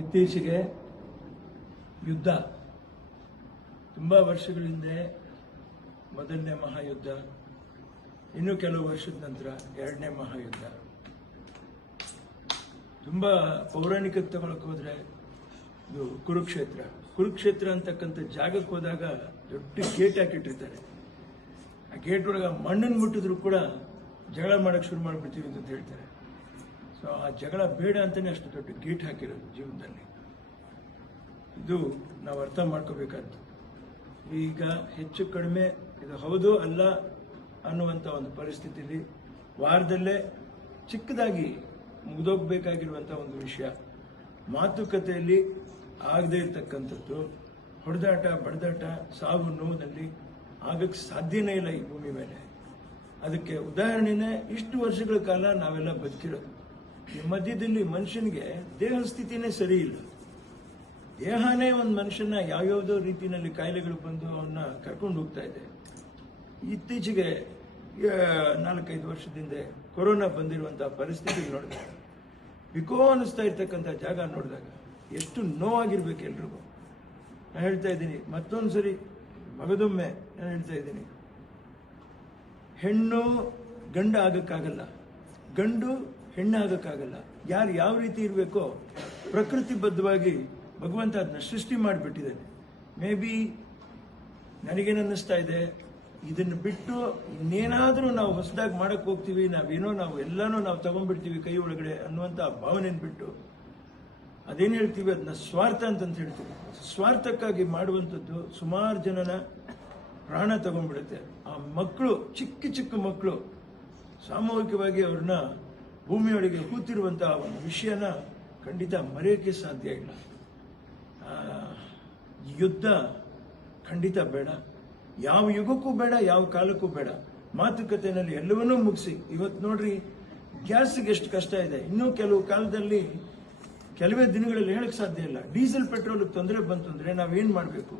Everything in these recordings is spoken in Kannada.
ಇತ್ತೀಚೆಗೆ ಯುದ್ಧ ತುಂಬ ವರ್ಷಗಳ ಹಿಂದೆ ಮೊದಲನೇ ಮಹಾಯುದ್ಧ, ಇನ್ನು ಕೆಲವು ವರ್ಷದ ನಂತರ ಎರಡನೇ ಮಹಾಯುದ್ಧ. ತುಂಬ ಪೌರಾಣಿಕಕ್ಕೆ ತಗೊಳಕ್ಕೆ ಹೋದ್ರೆ ಇದು ಕುರುಕ್ಷೇತ್ರ ಅಂತಕ್ಕಂಥ ಜಾಗಕ್ಕೆ ಹೋದಾಗ ದೊಡ್ಡ ಗೇಟ್ ಹಾಕಿಟ್ಟಿರ್ತಾರೆ. ಆ ಗೇಟ್ ಒಳಗೆ ಮಣ್ಣನ್ನು ಮುಟ್ಟಿದ್ರು ಕೂಡ ಜಗಳ ಮಾಡಕ್ಕೆ ಶುರು ಮಾಡಿಬಿಡ್ತೀವಿ ಅಂತ ಹೇಳ್ತಾರೆ. ಸೊ ಆ ಜಗಳ ಬೇಡ ಅಂತಾನೆ ಅಷ್ಟು ದೊಡ್ಡ ಗೇಟ್ ಹಾಕಿರೋದು ಜೀವನದಲ್ಲಿ. ಇದು ನಾವು ಅರ್ಥ ಮಾಡ್ಕೋಬೇಕಾದ್ದು. ಈಗ ಹೆಚ್ಚು ಕಡಿಮೆ ಇದು ಹೌದು ಅಲ್ಲ ಅನ್ನುವಂಥ ಒಂದು ಪರಿಸ್ಥಿತಿಯಲ್ಲಿ ವಾರದಲ್ಲೇ ಚಿಕ್ಕದಾಗಿ ಮುಗಿದೋಗ್ಬೇಕಾಗಿರುವಂಥ ಒಂದು ವಿಷಯ, ಮಾತುಕತೆಯಲ್ಲಿ ಆಗದೇ ಇರತಕ್ಕಂಥದ್ದು, ಹೊಡೆದಾಟ ಬಡದಾಟ ಸಾವು ನೋವಿನಲ್ಲಿ ಆಗಕ್ಕೆ ಸಾಧ್ಯನೇ ಇಲ್ಲ ಈ ಭೂಮಿ ಮೇಲೆ. ಅದಕ್ಕೆ ಉದಾಹರಣೆನೇ ಇಷ್ಟು ವರ್ಷಗಳ ಕಾಲ ನಾವೆಲ್ಲ ಬದುಕಿರೋದು. ಈ ಮಧ್ಯದಲ್ಲಿ ಮನುಷ್ಯನಿಗೆ ದೇಹ ಸ್ಥಿತಿನೇ ಸರಿ ಇಲ್ಲ. ದೇಹನೇ ಒಂದು ಮನುಷ್ಯನ ಯಾವ್ಯಾವುದೋ ರೀತಿಯಲ್ಲಿ ಕಾಯಿಲೆಗಳು ಬಂದು ಅವನ್ನ ಕರ್ಕೊಂಡು ಹೋಗ್ತಾ ಇದೆ. ಇತ್ತೀಚೆಗೆ 4-5 ವರ್ಷದಿಂದ ಕೊರೋನಾ ಬಂದಿರುವಂತಹ ಪರಿಸ್ಥಿತಿ ನೋಡಿದಾಗ, ಬಿಕೋ ಅನ್ನಿಸ್ತಾ ಇರ್ತಕ್ಕಂಥ ಜಾಗ ನೋಡಿದಾಗ ಎಷ್ಟು ನೋವಾಗಿರ್ಬೇಕು ಎಲ್ರಿಗೂ. ನಾನು ಹೇಳ್ತಾ ಇದ್ದೀನಿ, ಮತ್ತೊಂದು ಸರಿ ಮಗದೊಮ್ಮೆ ನಾನು ಹೇಳ್ತಾ ಇದ್ದೀನಿ, ಹೆಣ್ಣು ಗಂಡ ಆಗಕ್ಕಾಗಲ್ಲ, ಗಂಡು ಹೆಣ್ಣು ಆಗಕ್ಕಾಗಲ್ಲ. ಯಾರು ಯಾವ ರೀತಿ ಇರಬೇಕೋ ಪ್ರಕೃತಿಬದ್ಧವಾಗಿ ಭಗವಂತ ಅದನ್ನ ಸೃಷ್ಟಿ ಮಾಡಿಬಿಟ್ಟಿದ್ದಾನೆ. ಮೇ ಬಿ ನನಗೇನನ್ನಿಸ್ತಾ ಇದೆ, ಇದನ್ನು ಬಿಟ್ಟು ಇನ್ನೇನಾದರೂ ನಾವು ಹೊಸದಾಗಿ ಮಾಡಕ್ಕೆ ಹೋಗ್ತೀವಿ, ನಾವು ಎಲ್ಲಾನು ನಾವು ತಗೊಂಡ್ಬಿಡ್ತೀವಿ ಕೈ ಒಳಗಡೆ ಅನ್ನುವಂಥ ಭಾವನೆಯನ್ನು ಬಿಟ್ಟು ಅದೇನು ಹೇಳ್ತೀವಿ ಅದನ್ನ ಸ್ವಾರ್ಥ ಅಂತಂತ ಹೇಳ್ತೀವಿ. ಸ್ವಾರ್ಥಕ್ಕಾಗಿ ಮಾಡುವಂಥದ್ದು ಸುಮಾರು ಜನನ ಪ್ರಾಣ ತಗೊಂಡ್ಬಿಡುತ್ತೆ. ಆ ಮಕ್ಕಳು, ಚಿಕ್ಕ ಮಕ್ಕಳು ಸಾಮೂಹಿಕವಾಗಿ ಅವ್ರನ್ನ ಭೂಮಿಯೊಳಗೆ ಕೂತಿರುವಂತಹ ಒಂದು ವಿಷಯನ ಖಂಡಿತ ಮರೆಯೋಕ್ಕೆ ಸಾಧ್ಯ ಇಲ್ಲ. ಯುದ್ಧ ಖಂಡಿತ ಬೇಡ, ಯಾವ ಯುಗಕ್ಕೂ ಬೇಡ, ಯಾವ ಕಾಲಕ್ಕೂ ಬೇಡ. ಮಾತುಕತೆಯಲ್ಲಿ ಎಲ್ಲವನ್ನೂ ಮುಗಿಸಿ. ಇವತ್ತು ನೋಡ್ರಿ, ಗ್ಯಾಸ್ಗೆ ಎಷ್ಟು ಕಷ್ಟ ಇದೆ. ಇನ್ನೂ ಕೆಲವು ಕಾಲದಲ್ಲಿ ಕೆಲವೇ ದಿನಗಳಲ್ಲಿ ಹೇಳಕ್ ಸಾಧ್ಯ ಇಲ್ಲ. ಡೀಸೆಲ್ ಪೆಟ್ರೋಲ್ ತೊಂದರೆ ಬಂತು ಅಂದ್ರೆ ನಾವೇನ್ ಮಾಡಬೇಕು?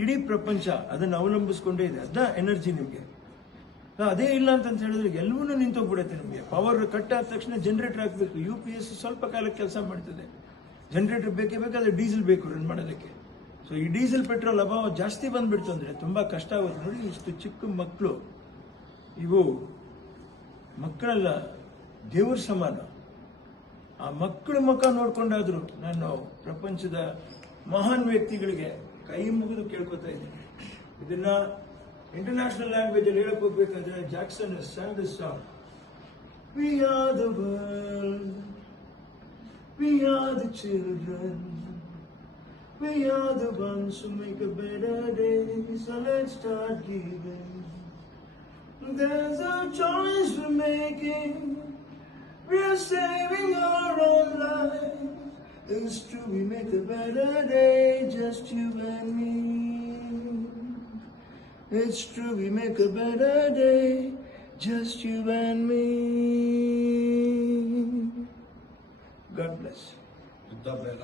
ಇಡೀ ಪ್ರಪಂಚ ಅದನ್ನು ಅವಲಂಬಿಸ್ಕೊಂಡೇ ಇದೆ. ಅದ ಎನರ್ಜಿ ನಿಮಗೆ. ಅದೇ ಇಲ್ಲ ಅಂತ ಹೇಳಿದ್ರೆ ಎಲ್ಲವನ್ನೂ ನಿಂತೋಗ್ಬಿಡುತ್ತೆ. ನಿಮಗೆ ಪವರ್ ಕಟ್ ಆದ ತಕ್ಷಣ ಜನರೇಟರ್ ಹಾಕಬೇಕು. UPS ಸ್ವಲ್ಪ ಕಾಲಕ್ಕೆ ಕೆಲಸ ಮಾಡ್ತದೆ. ಜನರೇಟರ್ ಬೇಕೇ ಬೇಕಾದ್ರೆ ಡೀಸೆಲ್ ಬೇಕು ರನ್ ಮಾಡೋದಕ್ಕೆ. ಸೊ ಈ ಡೀಸೆಲ್ ಪೆಟ್ರೋಲ್ ಅಭಾವ ಜಾಸ್ತಿ ಬಂದ್ಬಿಡ್ತು ಅಂದ್ರೆ ತುಂಬಾ ಕಷ್ಟ ಆಗುತ್ತೆ. ನೋಡಿ, ಇಷ್ಟು ಚಿಕ್ಕ ಮಕ್ಕಳು, ಇವು ಮಕ್ಕಳೆಲ್ಲ ದೇವರ ಸಮಾನ. ಆ ಮಕ್ಕಳ ಮುಖ ನೋಡ್ಕೊಂಡಾದ್ರು ನಾನು ಪ್ರಪಂಚದ ಮಹಾನ್ ವ್ಯಕ್ತಿಗಳಿಗೆ ಕೈ ಮುಗಿದು ಕೇಳ್ಕೊತಾ ಇದ್ದೀನಿ. ಇದನ್ನ ಇಂಟರ್ನ್ಯಾಷನಲ್ ಲ್ಯಾಂಗ್ವೇಜ್ ಅಲ್ಲಿ ಹೇಳಕ್ ಹೋಗ್ಬೇಕಾದ್ರೆ Jackson sang this song. We are the world, we are the children, we are the ones who make a better day, so let's start living. There's a choice we're making, we're saving our own life. It's true, we make a better day, just you and me. It's true, we make a better day, just you and me. God bless. ಯುದ್ಧ ಬೇಡ.